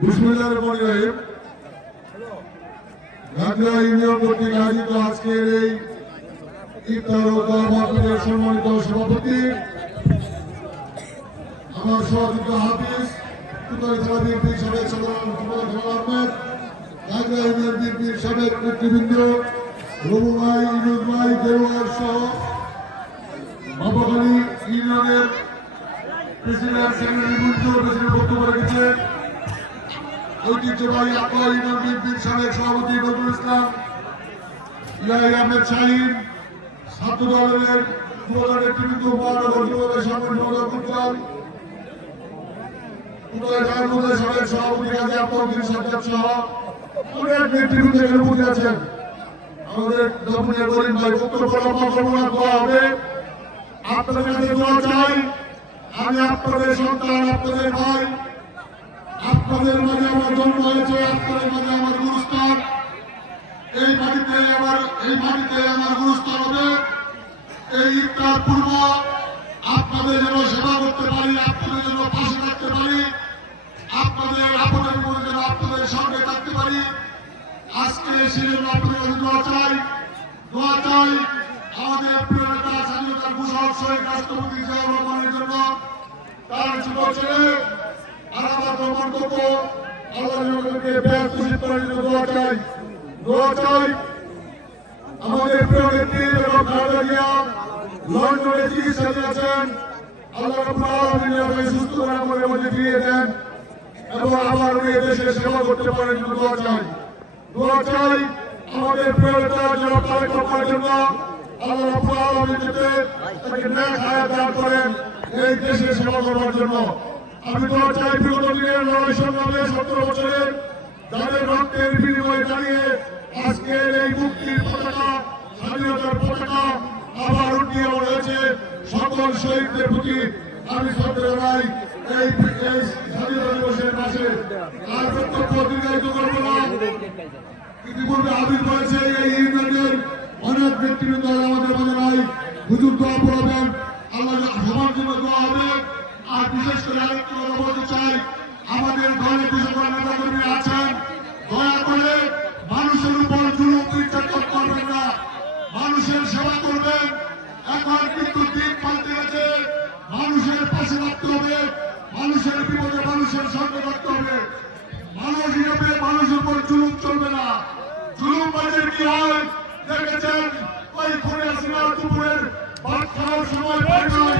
বিসমিল্লাহির গাজরা ইউনিয়ন কর্তৃক আয়োজিত আজকের এই ইফতার ও দোয়া মাহফিলের সম্মানিত সভাপতি আমার সহযোগী হাফিজ তুতাই থানা বিএনপির সাবেক সাধারণ সম্পাদক আহমেদ, গাজরা ইউনিয়ন বিএনপির সাবেক নেতৃবৃন্দ রবু ভাই, ইনুজ ভাই, দেওয়ার সহ বাবাখালী ইউনিয়নের প্রেসিডেন্ট সেক্রেটারি বৃন্দ প্রেসিডেন্ট বক্তব্য রেখেছেন। ঐতিহ্যবাহী আকলা ইউনিয়ন বিএনপির সাবেক সভাপতি নজরুল ইসলাম, ইলাহি আহমেদ শাহিন, ছাত্র দলের যুবদল নেতৃবৃন্দ, মহানগর যুবদলের সাধারণ সম্পাদক উজ্জ্বল, উদয় জাহাঙ্গীরের সাবেক সভাপতি গাজী আফতাবউদ্দিন সাজ্জাদ সহ অনেক নেতৃবৃন্দ এখানে উপস্থিত আছেন। আমাদের দমনের করিম ভাই বক্তব্য লম্বা করব না, দোয়া হবে। আপনাদের কাছে দোয়া চাই। আমি আপনাদের সন্তান, আপনাদের ভাই, আপনাদের মাঝে আমার জন্ম হয়েছে, আপনাদের মাঝে আমার গুরুস্থান, এই মাটিতে আমার গুরুস্থান হবে। এই ইফতার পূর্ব আপনাদের যেন সেবা করতে পারি, আপনাদের যেন পাশে থাকতে পারি, আপনাদের আপদের মধ্যে যেন আপনাদের সঙ্গে থাকতে পারি। আজকে সেই জন্য আপনাদের কাছে দোয়া চাই। আমাদের প্রিয় নেতা স্বাধীনতার ঘোষক শহীদ রাষ্ট্রপতি জিয়াউর রহমানের জন্য, তার ছোট ছেলে আরাফাত রহমান কোকো আল্লাহকে বেশ খুশি করার জন্য দোয়া চাই। আমাদের প্রিয় নেত্রী এবং খালেদা জিয়া লন্ডনে চিকিৎসাধীন আছেন, আল্লাহ রাব্বুল আলামিন ওনাকে সুস্থ করে মধ্যে ফিরিয়ে দেন এবং আবার উনি দেশে সেবা করতে পারেন জন্য দোয়া চাই। আমাদের প্রিয় নেতা জনাব তারেক রহমানের জন্য আল্লাহ রাব্বুল আলামিন যাতে তাকে নেক হায়াত দান করেন এই দেশে সেবা করার জন্য। আমি দোয়া চাই বিগত দিনের লড়াই সংগ্রামে 17 বছরের যাদের রক্তের বিনিময়ে দাঁড়িয়ে আজকের এই মুক্তির পতাকা, স্বাধীনতার পতাকা আবার উড্ডীয়মান হয়েছে, সকল শহীদদের প্রতি আমি শ্রদ্ধা জানাই। এই স্বাধীনতা দিবসের মাসে আর বক্তব্য দীর্ঘায়িত করব না। ইতিপূর্বে হাবিব বলেছে এই ইউনিয়নের অনেক ব্যক্তিবৃন্দ আমাদের মাঝে নাই, হুজুর দোয়া পড়াবেন, আল্লাহ সবার জন্য দোয়া হবে। আর বিশেষ করে আরেকটি কথা বলতে চাই, আমাদের দলে কিছু নেতা কর্মী আছেন, দয়া করে মানুষের উপর জুলুম নির্যাতন করবেন না, মানুষের সেবা করবেন। এখন কিন্তু দিন পাল্টে গেছে, মানুষের পাশে থাকতে হবে, মানুষের বিপদে মানুষের সঙ্গে থাকতে হবে। মানুষ হিসেবে মানুষের উপর জুলুম চলবে না। জুলুম বাজের কি হয় দেখেছেন, ওই খুনে হাসিনা দুপুরের ভাত খাওয়ার সময় পায় নাই,